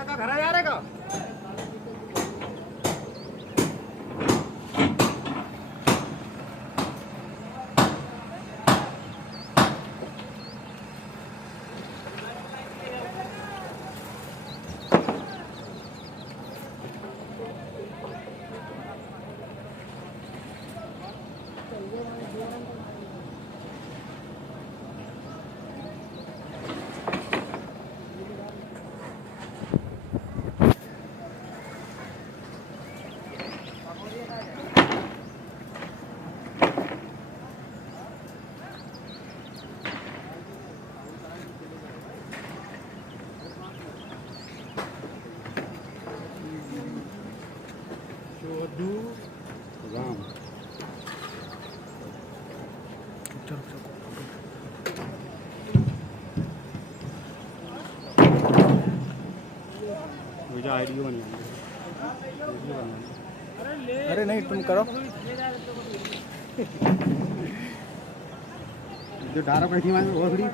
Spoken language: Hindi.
का घर है यार का राम मुझे आईडी बनवानी अरे नहीं तुम करो जो डारा बैठी वो खड़ी